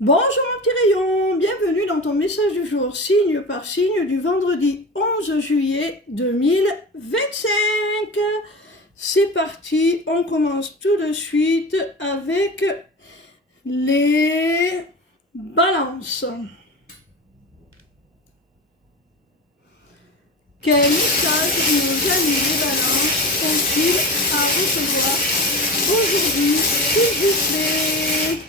Bonjour mon petit rayon, bienvenue dans ton message du jour, signe par signe du vendredi 11 juillet 2025. C'est parti, on commence tout de suite avec les balances. Quel message nos amis les balances ont-ils à recevoir aujourd'hui, s'il vous plaît?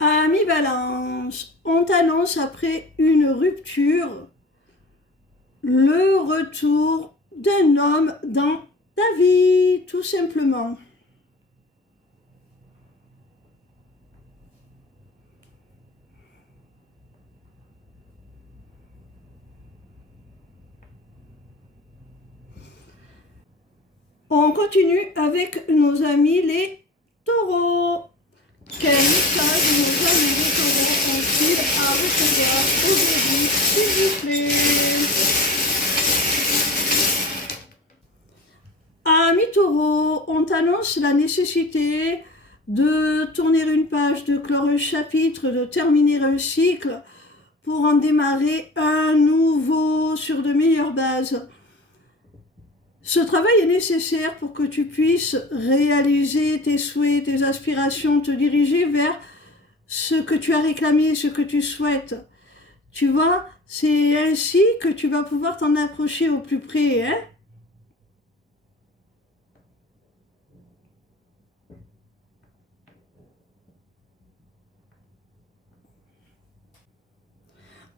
Amis Balance, on t'annonce après une rupture le retour d'un homme dans ta vie, tout simplement. On continue avec nos amis les taureaux. Quel message nos amis les taureaux ont-ils à recevoir aujourd'hui, s'il vous plaît? Amis taureaux, on t'annonce la nécessité de tourner une page, de clore un chapitre, de terminer un cycle pour en démarrer un nouveau sur de meilleures bases. Ce travail est nécessaire pour que tu puisses réaliser tes souhaits, tes aspirations, te diriger vers ce que tu as réclamé, ce que tu souhaites. Tu vois, c'est ainsi que tu vas pouvoir t'en approcher au plus près, hein?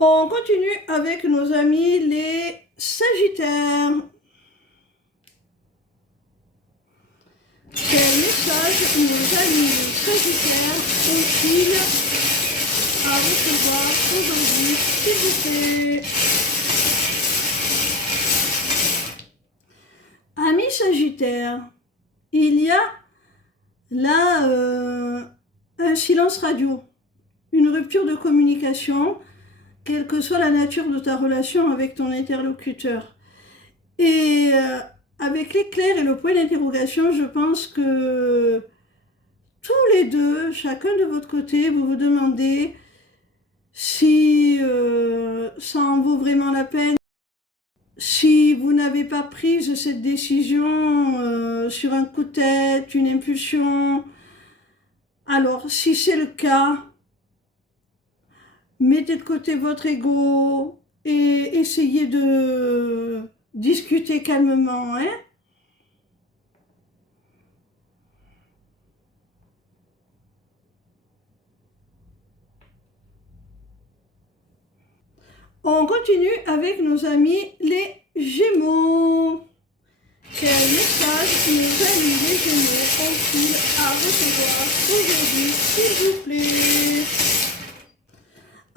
On continue avec nos amis les Sagittaires. Quel message nos amis les Sagittaires ont-ils à recevoir aujourd'hui, s'il vous plaît? Amis Sagittaires, il y a là un silence radio, une rupture de communication, quelle que soit la nature de ta relation avec ton interlocuteur. Et avec l'éclair et le point d'interrogation, je pense que tous les deux, chacun de votre côté, vous vous demandez si ça en vaut vraiment la peine, si vous n'avez pas pris cette décision sur un coup de tête, une impulsion. Alors, si c'est le cas, mettez de côté votre ego et essayez de discuter calmement, hein? On continue avec nos amis les Gémeaux. Quel message nos amis les Gémeaux ont-ils à recevoir aujourd'hui, s'il vous plaît?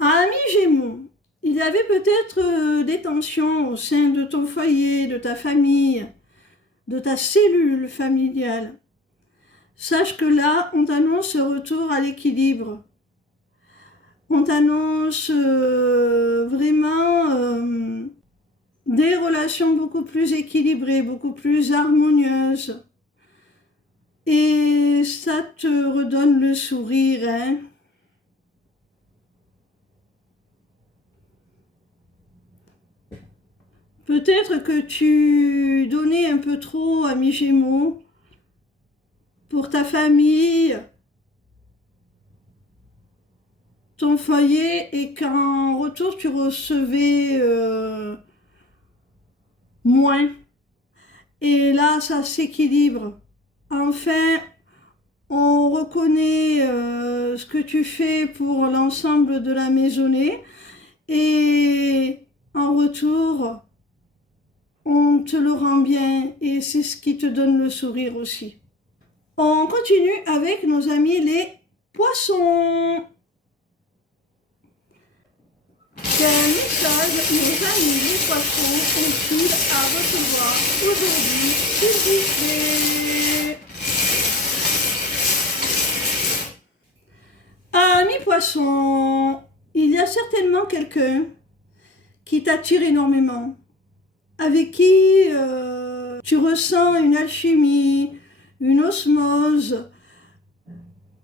Amis Gémeaux, il y avait peut-être des tensions au sein de ton foyer, de ta famille, de ta cellule familiale. Sache que là, on t'annonce ce retour à l'équilibre. On t'annonce vraiment des relations beaucoup plus équilibrées, beaucoup plus harmonieuses. Et ça te redonne le sourire, hein? Peut-être que tu donnais un peu trop à mes Gémeaux pour ta famille, ton foyer, et qu'en retour tu recevais moins. Et là, ça s'équilibre. Enfin, on reconnaît ce que tu fais pour l'ensemble de la maisonnée et en retour, on te le rend bien et c'est ce qui te donne le sourire aussi. On continue avec nos amis les poissons. Quel message nos amis les poissons ont-ils à recevoir aujourd'hui, s'il vous plaît? Amis poissons, il y a certainement quelqu'un qui t'attire énormément, avec qui tu ressens une alchimie, une osmose,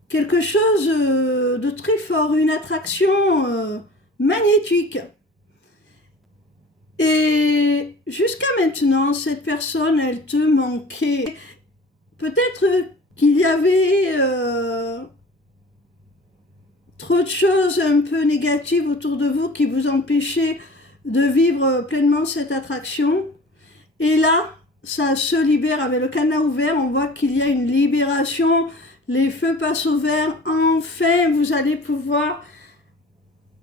quelque chose de très fort, une attraction magnétique. Et jusqu'à maintenant, cette personne, elle te manquait. Peut-être qu'il y avait trop de choses un peu négatives autour de vous qui vous empêchaient de vivre pleinement cette attraction. Et là, ça se libère avec le canal ouvert. On voit qu'il y a une libération. Les feux passent au vert. Enfin, vous allez pouvoir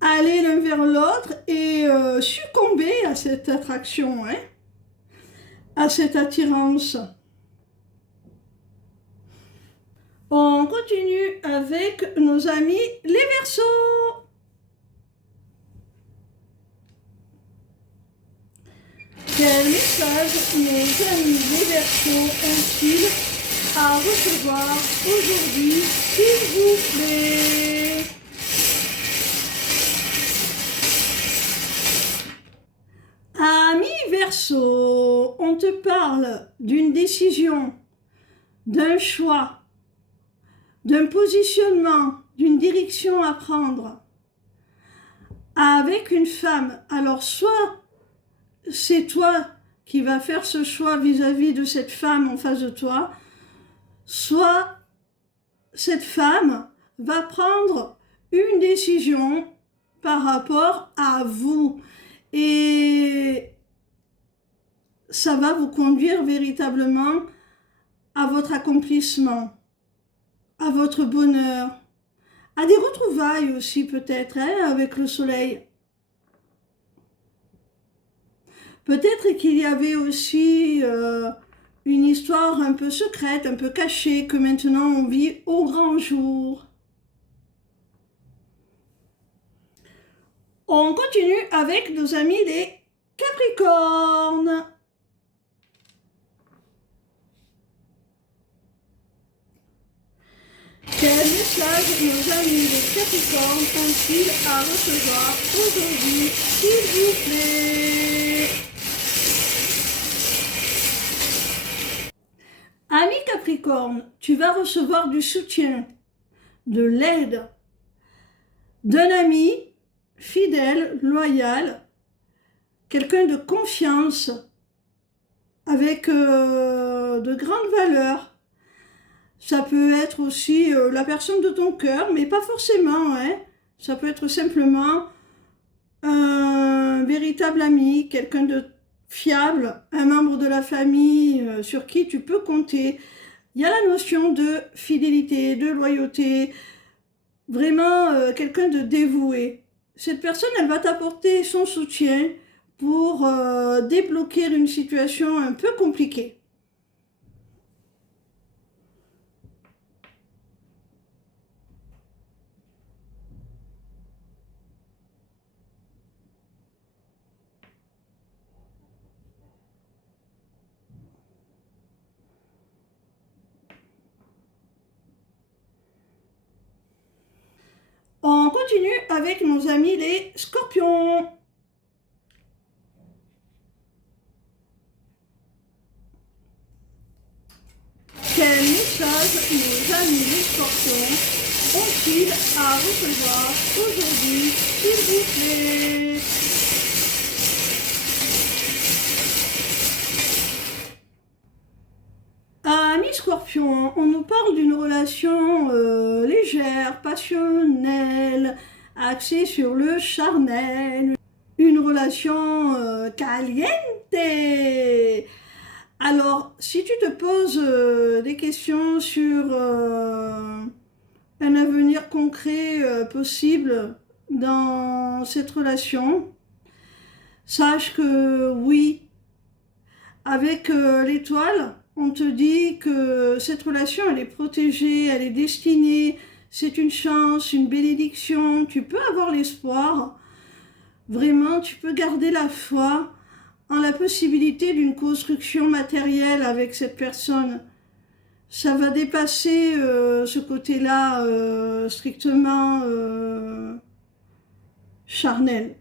aller l'un vers l'autre et succomber à cette attraction, hein, à cette attirance. On continue avec nos amis les Verseaux. Quel message nos amis les Verseaux ont-ils à recevoir aujourd'hui, s'il vous plaît? Ami Verseau, on te parle d'une décision, d'un choix, d'un positionnement, d'une direction à prendre avec une femme. Alors soit c'est toi qui vas faire ce choix vis-à-vis de cette femme en face de toi, soit cette femme va prendre une décision par rapport à vous. Et ça va vous conduire véritablement à votre accomplissement, à votre bonheur, à des retrouvailles aussi peut-être, hein, avec le soleil. Peut-être qu'il y avait aussi une histoire un peu secrète, un peu cachée, que maintenant on vit au grand jour. On continue avec nos amis les Capricornes. Quel message nos amis les Capricornes ont-ils à recevoir aujourd'hui, s'il vous plaît? Ami Capricorne, tu vas recevoir du soutien, de l'aide, d'un ami fidèle, loyal, quelqu'un de confiance, avec de grandes valeurs. Ça peut être aussi la personne de ton cœur, mais pas forcément, hein. Ça peut être simplement un véritable ami, quelqu'un de fiable, un membre de la famille sur qui tu peux compter. Il y a la notion de fidélité, de loyauté, vraiment quelqu'un de dévoué. Cette personne, elle va t'apporter son soutien pour débloquer une situation un peu compliquée. On continue avec nos amis les Scorpions. Quel message nos amis les Scorpions ont-ils à recevoir aujourd'hui, s'il vous plaît? Amis Scorpions, on nous parle d'une relation légère, passionnelle, axée sur le charnel, une relation caliente. Alors, si tu te poses des questions sur un avenir concret possible dans cette relation, sache que oui, avec l'étoile, on te dit que cette relation, elle est protégée, elle est destinée, c'est une chance, une bénédiction, tu peux avoir l'espoir, vraiment, tu peux garder la foi en la possibilité d'une construction matérielle avec cette personne. Ça va dépasser ce côté-là strictement charnel.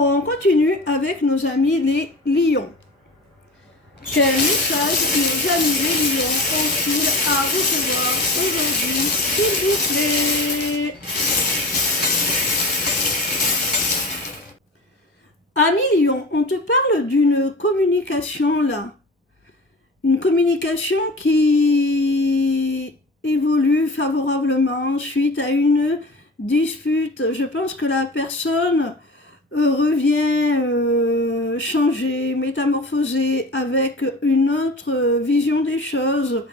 On continue avec nos amis les lions. Quel message nos amis les lions ont-ils à recevoir aujourd'hui, s'il vous plaît? Amis lions, on te parle d'une communication là. Une communication qui évolue favorablement suite à une dispute. Je pense que la personne revient changée, métamorphosée, avec une autre vision des choses.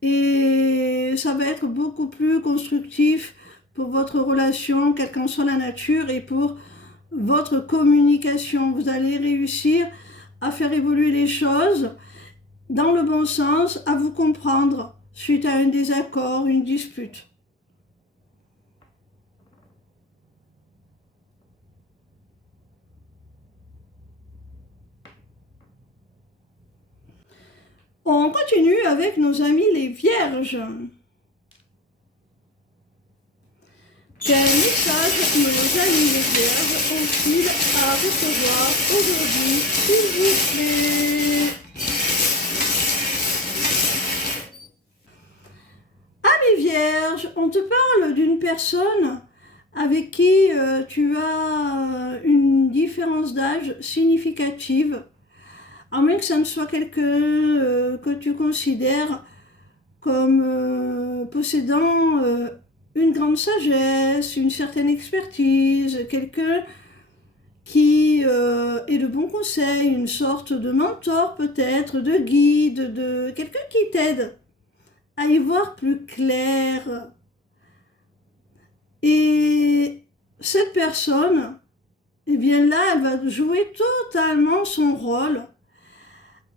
Et ça va être beaucoup plus constructif pour votre relation, quelle qu'en soit la nature, et pour votre communication. Vous allez réussir à faire évoluer les choses dans le bon sens, à vous comprendre suite à un désaccord, une dispute. On continue avec nos amis les vierges. Quel message nos amis les vierges ont-ils à recevoir aujourd'hui, s'il vous plaît? Amis vierges, on te parle d'une personne avec qui tu as une différence d'âge significative, à moins que ça ne soit quelqu'un que tu considères comme possédant une grande sagesse, une certaine expertise, quelqu'un qui est de bons conseils, une sorte de mentor peut-être, de guide, de quelqu'un qui t'aide à y voir plus clair. Et cette personne, eh bien là, elle va jouer totalement son rôle.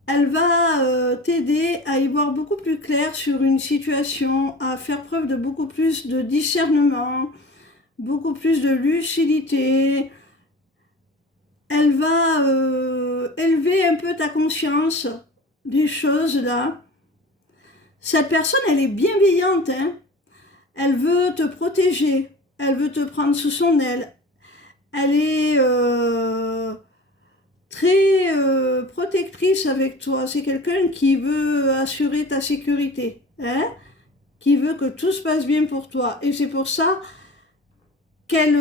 Elle va t'aider à y voir beaucoup plus clair sur une situation, à faire preuve de beaucoup plus de discernement, beaucoup plus de lucidité. Elle va élever un peu ta conscience des choses là. Cette personne, elle est bienveillante, hein. Elle veut te protéger, elle veut te prendre sous son aile. Elle est très protectrice avec toi. C'est quelqu'un qui veut assurer ta sécurité, hein, qui veut que tout se passe bien pour toi. Et c'est pour ça qu'elle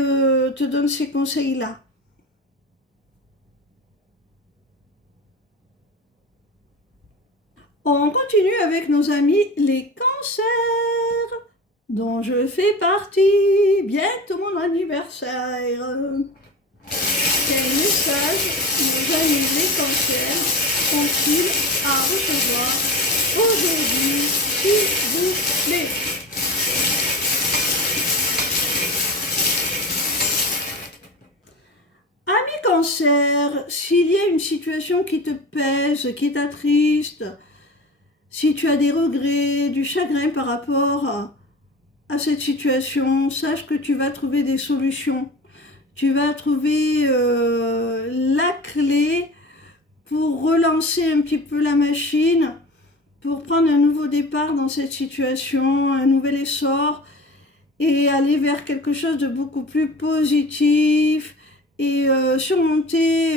te donne ces conseils-là. On continue avec nos amis les cancers, dont je fais partie. Bientôt mon anniversaire. Quel message nos amis les cancers ont-ils à recevoir aujourd'hui, s'il vous plaît? Ami cancer, s'il y a une situation qui te pèse, qui t'attriste, si tu as des regrets, du chagrin par rapport à cette situation, sache que tu vas trouver des solutions. Tu vas trouver la clé pour relancer un petit peu la machine, pour prendre un nouveau départ dans cette situation, un nouvel essor, et aller vers quelque chose de beaucoup plus positif, et surmonter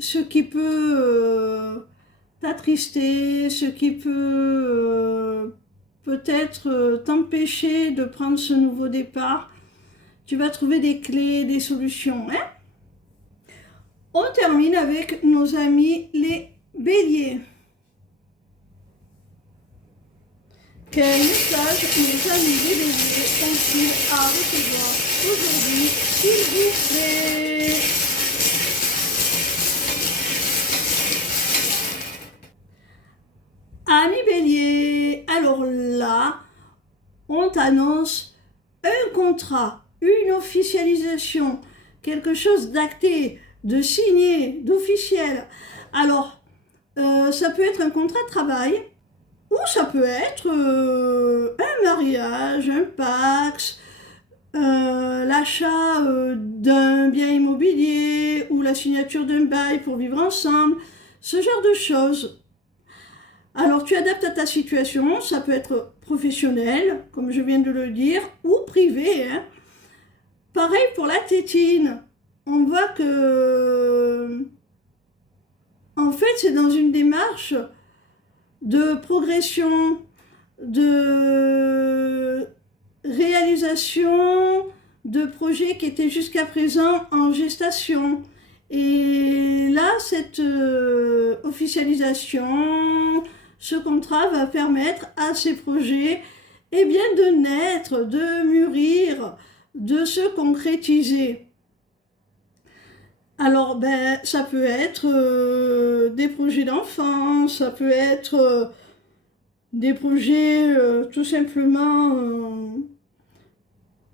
ce qui peut t'attrister, ce qui peut peut-être t'empêcher de prendre ce nouveau départ. Tu vas trouver des clés, des solutions, hein? On termine avec nos amis les béliers. Quel message nos amis les béliers ont-ils à recevoir aujourd'hui, s'il vous plaît? Amis béliers, alors là, on t'annonce un contrat, une officialisation, quelque chose d'acté, de signé, d'officiel. Alors, ça peut être un contrat de travail, ou ça peut être un mariage, un pax, l'achat d'un bien immobilier, ou la signature d'un bail pour vivre ensemble, ce genre de choses. Alors, tu adaptes à ta situation, ça peut être professionnel, comme je viens de le dire, ou privé, hein. Pareil pour la tétine. on voit que, en fait, c'est dans une démarche de progression, de réalisation de projets qui étaient jusqu'à présent en gestation. Et là, cette officialisation, ce contrat va permettre à ces projets eh bien, de naître, de mûrir, de se concrétiser. Alors, ben, ça peut être des projets d'enfants, ça peut être des projets tout simplement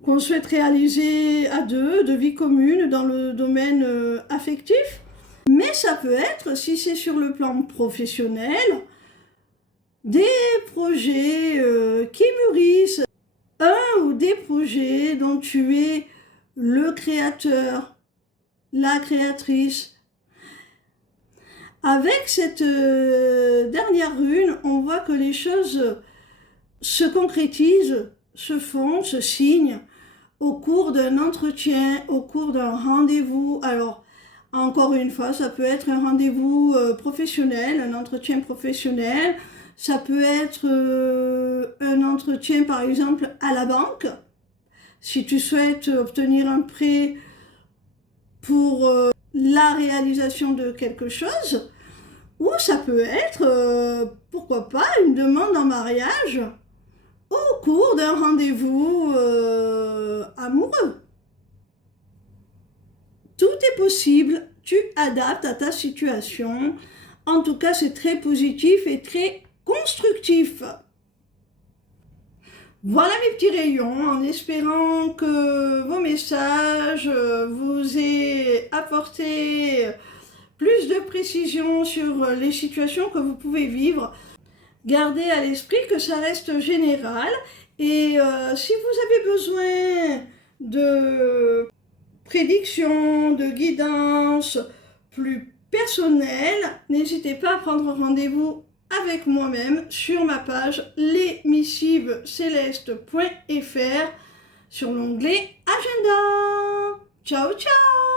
qu'on souhaite réaliser à deux, de vie commune dans le domaine affectif. Mais ça peut être, si c'est sur le plan professionnel, des projets qui mûrissent, un ou des projets dont tu es le créateur, la créatrice. Avec cette dernière rune, on voit que les choses se concrétisent, se font, se signent au cours d'un entretien, au cours d'un rendez-vous. Alors, encore une fois, ça peut être un rendez-vous professionnel, un entretien professionnel. Ça peut être un entretien, par exemple, à la banque. Si tu souhaites obtenir un prêt pour la réalisation de quelque chose, ou ça peut être, pourquoi pas, une demande en mariage au cours d'un rendez-vous amoureux. Tout est possible, tu adaptes à ta situation. En tout cas, c'est très positif et très constructif. Voilà mes petits rayons, en espérant que vos messages vous aient apporté plus de précision sur les situations que vous pouvez vivre. Gardez à l'esprit que ça reste général et si vous avez besoin de prédictions, de guidance plus personnelles, n'hésitez pas à prendre rendez-vous avec moi-même sur ma page lesmissivescelestes.fr sur l'onglet Agenda. Ciao, ciao!